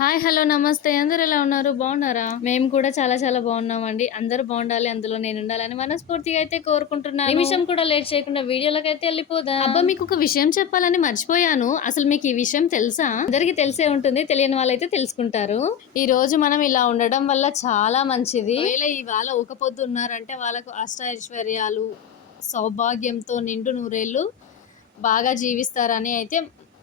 Hi! Hello! నమస్తే. అందరూ ఎలా ఉన్నారు? బాగున్నారా? మేము కూడా చాలా చాలా బాగున్నామండి. అందరూ బాగుండాలి, అందులో నేనుండాలని మనస్ఫూర్తిగా అయితే కోరుకుంటున్నాను. నిమిషం కూడా లేట్ చేయకుండా వీడియోలోకైతే ఎళ్ళిపోదాం. అబ్బా! మీకొక విషయం చెప్పాలని మర్చిపోయాను. అసలు మీకు ఈ విషయం తెలుసా? అందరికీ తెలిసే ఉంటుంది. తెలియని వాళ్ళైతే తెలుసుకుంటారు. ఈ రోజు మనం ఇలా ఉండడం వల్ల చాలా మంచిది. ఒకవేళ ఇవాళ ఒక పొద్దు ఉన్నారంటే వాళ్ళకు అష్టైశ్వర్యాలు, సౌభాగ్యంతో నిండు నూరేళ్లు బాగా జీవిస్తారని అయితే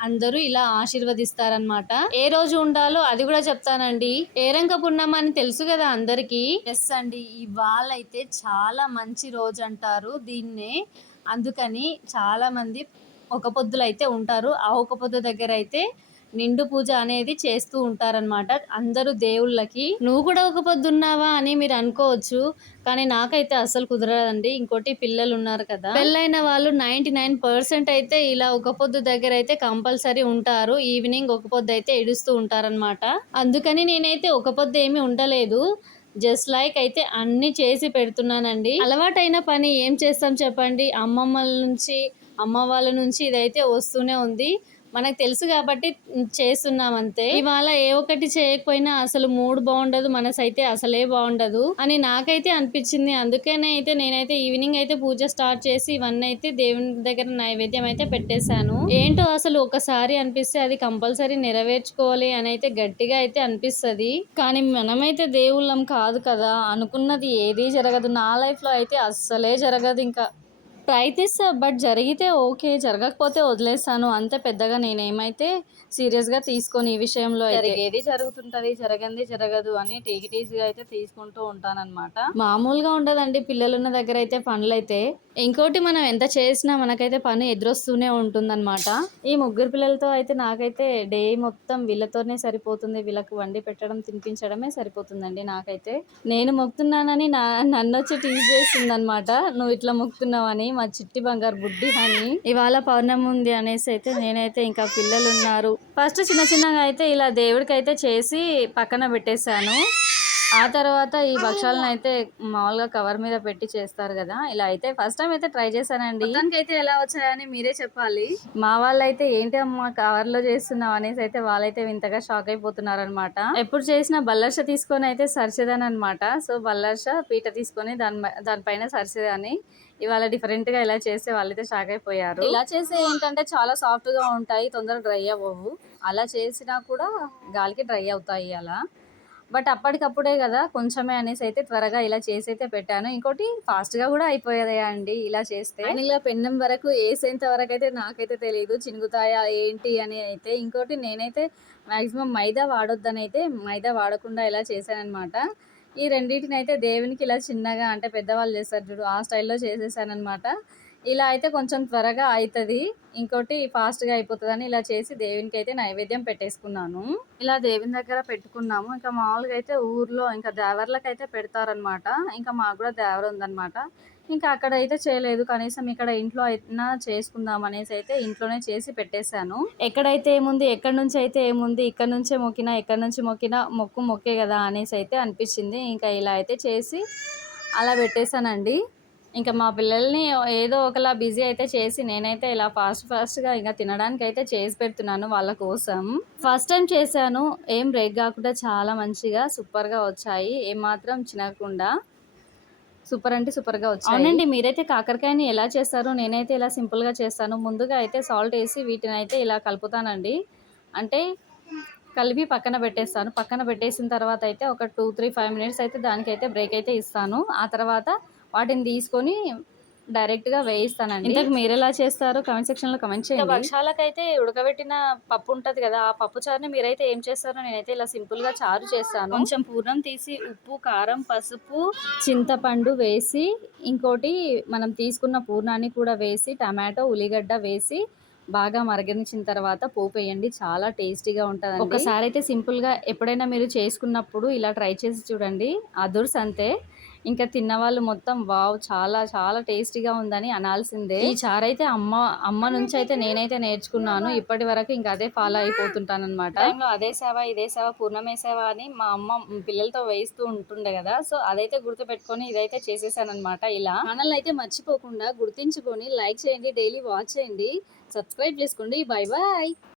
అందరూ ఇలా ఆశీర్వదిస్తారనమాట. ఏ రోజు ఉండాలో అది కూడా చెప్తానండి. ఏరంక పున్నమ అని తెలుసు కదా అందరికీ. ఎస్ అండి, ఇవాళ అయితే చాలా మంచి రోజు అంటారు దీన్నే. అందుకని చాలా మంది ఒక పొద్దులు అయితే ఉంటారు. ఆ ఒక పొద్దు దగ్గర అయితే నిండు పూజ అనేది చేస్తూ ఉంటారనమాట అందరూ దేవుళ్ళకి. నువ్వు కూడా ఒక పొద్దున్నావా అని మీరు అనుకోవచ్చు, కానీ నాకైతే అస్సలు కుదరదండి. ఇంకోటి పిల్లలు ఉన్నారు కదా, పెళ్ళైన వాళ్ళు 99% అయితే ఇలా ఒక పొద్దు దగ్గర అయితే కంపల్సరీ ఉంటారు. ఈవినింగ్ ఒక పొద్దు అయితే ఇడుస్తూ ఉంటారనమాట. అందుకని నేనైతే ఒక పొద్దు ఏమి ఉండలేదు. జస్ట్ లైక్ అయితే అన్ని చేసి పెడుతున్నానండి. అలవాటైన పని ఏం చేస్తాం చెప్పండి. అమ్మమ్మల నుంచి, అమ్మ వాళ్ళ నుంచి ఇదైతే వస్తూనే ఉంది. మనకు తెలుసు కాబట్టి చేస్తున్నాం అంతే. ఇవాళ ఏ ఒక్కటి చేయకపోయినా అసలు మూడ్ బాగుండదు, మనసు అయితే అసలే బాగుండదు అని నాకైతే అనిపించింది. అందుకనే అయితే నేనైతే ఈవినింగ్ అయితే పూజ స్టార్ట్ చేసి ఇవన్నీ అయితే దేవుని దగ్గర నైవేద్యం అయితే పెట్టేశాను. ఏంటో అసలు ఒకసారి అనిపిస్తే అది కంపల్సరీ నెరవేర్చుకోవాలి అని అయితే గట్టిగా అయితే అనిపిస్తది. కానీ మనమైతే దేవుళ్ళం కాదు కదా, అనుకున్నది ఏదీ జరగదు. నా లైఫ్ లో అయితే అస్సలే జరగదు. ఇంకా ప్రయత్నిస్తా, బట్ జరిగితే ఓకే, జరగకపోతే వదిలేస్తాను అంతే. పెద్దగా నేనేమైతే సీరియస్గా తీసుకొని ఈ విషయంలో జరిగేది జరుగుతుంటది, జరగంది జరగదు అని టీజీగా అయితే తీసుకుంటూ ఉంటానన్నమాట. మామూలుగా ఉండదండి పిల్లలున్న దగ్గర అయితే పనులైతే. ఇంకోటి మనం ఎంత చేసినా మనకైతే పని ఎదురొస్తూనే ఉంటుందన్నమాట. ఈ ముగ్గురు పిల్లలతో అయితే నాకైతే డే మొత్తం వీళ్ళతోనే సరిపోతుంది. వీళ్ళకు వండి పెట్టడం, తినిపించడమే సరిపోతుందండి నాకైతే. నేను మొక్కుతున్నానని నన్ను వచ్చి టీజ్ చేస్తుంది అనమాట, నువ్వు ఇట్లా మొక్కుతున్నావని. మా చిట్టి బంగారు బుడ్డి అని ఇవాళ పౌర్ణమి ఉంది అనేసి అయితే నేనైతే ఇంకా పిల్లలు ఉన్నారు. ఫస్ట్ చిన్న చిన్నగా అయితే ఇలా దేవుడికి అయితే చేసి పక్కన పెట్టేశాను. ఆ తర్వాత ఈ భక్షాలను అయితే మామూలుగా కవర్ మీద పెట్టి చేస్తారు కదా, ఇలా అయితే ఫస్ట్ టైం అయితే ట్రై చేశానండి. అయితే ఎలా వచ్చాయని మీరే చెప్పాలి. మా వాళ్ళైతే ఏంటి అమ్మా కవర్ లో చేస్తున్నావు అనేసి అయితే వాళ్ళైతే వింతగా షాక్ అయిపోతున్నారు అనమాట. ఎప్పుడు చేసిన బల్లర్ష తీసుకొని అయితే సరిచేదాని అనమాట. సో బల్లర్ష పీట తీసుకొని దానిపైన సరిచేదాన్ని. ఇవాళ డిఫరెంట్ గా ఇలా చేస్తే వాళ్ళైతే షాక్ అయిపోయారు. ఇలా చేస్తే ఏంటంటే చాలా సాఫ్ట్ గా ఉంటాయి, తొందరగా డ్రై అవ్వవు. అలా చేసినా కూడా గాలికి డ్రై అవుతాయి అలా. బట్ అప్పటికప్పుడే కదా కొంచెమే అనేసి అయితే త్వరగా ఇలా చేసి అయితే పెట్టాను. ఇంకోటి ఫాస్ట్గా కూడా అయిపోయేదే అండి ఇలా చేస్తే. ఇలా పెన్నం వరకు వేసేంత వరకు అయితే నాకైతే తెలియదు చినుగుతాయా ఏంటి అని అయితే. ఇంకోటి నేనైతే మ్యాక్సిమం మైదా వాడొద్దని అయితే మైదా వాడకుండా ఇలా చేశానమాట. ఈ రెండింటిని అయితే దేవునికి ఇలా చిన్నగా, అంటే పెద్దవాళ్ళు చేస్తారు చూడు ఆ స్టైల్లో చేసేసానమాట. ఇలా అయితే కొంచెం త్వరగా అవుతుంది, ఇంకోటి ఫాస్ట్గా అయిపోతుందని ఇలా చేసి దేవునికి అయితే నైవేద్యం పెట్టేసుకున్నాను. ఇలా దేవుని దగ్గర పెట్టుకున్నాము. ఇంకా మామూలుగా అయితే ఊర్లో ఇంకా దేవర్లకు అయితే పెడతారనమాట. ఇంకా మాకు కూడా దేవర ఉందనమాట. ఇంకా అక్కడ అయితే చేయలేదు, కనీసం ఇక్కడ ఇంట్లో అయినా చేసుకుందాం అనేసి అయితే ఇంట్లోనే చేసి పెట్టేశాను. ఎక్కడైతే ఏముంది, ఎక్కడి నుంచి అయితే ఏముంది, ఇక్కడ నుంచే మొక్కినా ఎక్కడి నుంచి మొక్కినా మొక్కు మొక్కే కదా అనేసి అయితే అనిపించింది. ఇంకా ఇలా అయితే చేసి అలా పెట్టేశానండి. ఇంకా మా పిల్లల్ని ఏదో ఒకలా బిజీ అయితే చేసి నేనైతే ఇలా ఫాస్ట్గా ఇంకా తినడానికి అయితే చేసి పెడుతున్నాను వాళ్ళ కోసం. ఫస్ట్ టైం చేశాను, ఏం బ్రేక్ కాకుండా చాలా మంచిగా సూపర్గా వచ్చాయి, ఏమాత్రం చినగకుండా సూపర్ అంటే సూపర్గా వచ్చాయి. అవునండి, మీరైతే కాకరకాయని ఎలా చేస్తారు? నేనైతే ఇలా సింపుల్గా చేస్తాను. ముందుగా అయితే సాల్ట్ వేసి వీటిని అయితే ఇలా కలుపుతానండి. అంటే కలిపి పక్కన పెట్టేస్తాను. పక్కన పెట్టేసిన తర్వాత అయితే ఒక 2-3-5 మినిట్స్ అయితే దానికైతే బ్రేక్ అయితే ఇస్తాను. ఆ తర్వాత వాటిని తీసుకొని డైరెక్ట్గా వేయిస్తానండి. ఇంతకు మీరు ఎలా చేస్తారో కామెంట్ సెక్షన్లో కామెంట్ చేయండి. భక్షాలకైతే ఉడకబెట్టిన పప్పు ఉంటుంది కదా, ఆ పప్పు చారుని మీరైతే ఏం చేస్తారో నేనైతే ఇలా సింపుల్గా చారు చేస్తాను. కొంచెం పూర్ణం తీసి ఉప్పు, కారం, పసుపు, చింతపండు వేసి, ఇంకోటి మనం తీసుకున్న పూర్ణాన్ని కూడా వేసి, టమాటో, ఉల్లిగడ్డ వేసి బాగా మరగనించిన తర్వాత పోపు వేయండి, చాలా టేస్టీగా ఉంటుంది. ఒకసారి అయితే సింపుల్గా ఎప్పుడైనా మీరు చేసుకున్నప్పుడు ఇలా ట్రై చేసి చూడండి, అదుర్స్ అంతే. ఇంకా తిన్నవాళ్ళు మొత్తం వావ్ చాలా చాలా టేస్టీగా ఉందని అనాల్సిందే. ఈ చారు అయితే అమ్మ నుంచి అయితే నేనైతే నేర్చుకున్నాను. ఇప్పటి వరకు ఇంకా అదే ఫాలో అయిపోతుంటాను అనమాట. టైంలో అదే సేవ ఇదే సేవ పూర్ణమే సేవ అని మా అమ్మ పిల్లలతో వేయిస్తూ ఉంటుండే కదా, సో అదైతే గుర్తు పెట్టుకొని ఇదైతే చేసేసాను అనమాట. ఇలా ఛానల్ అయితే మర్చిపోకుండా గుర్తించుకొని లైక్ చేయండి, డైలీ వాచ్ చేయండి, సబ్స్క్రైబ్ చేసుకోండి. Bye bye.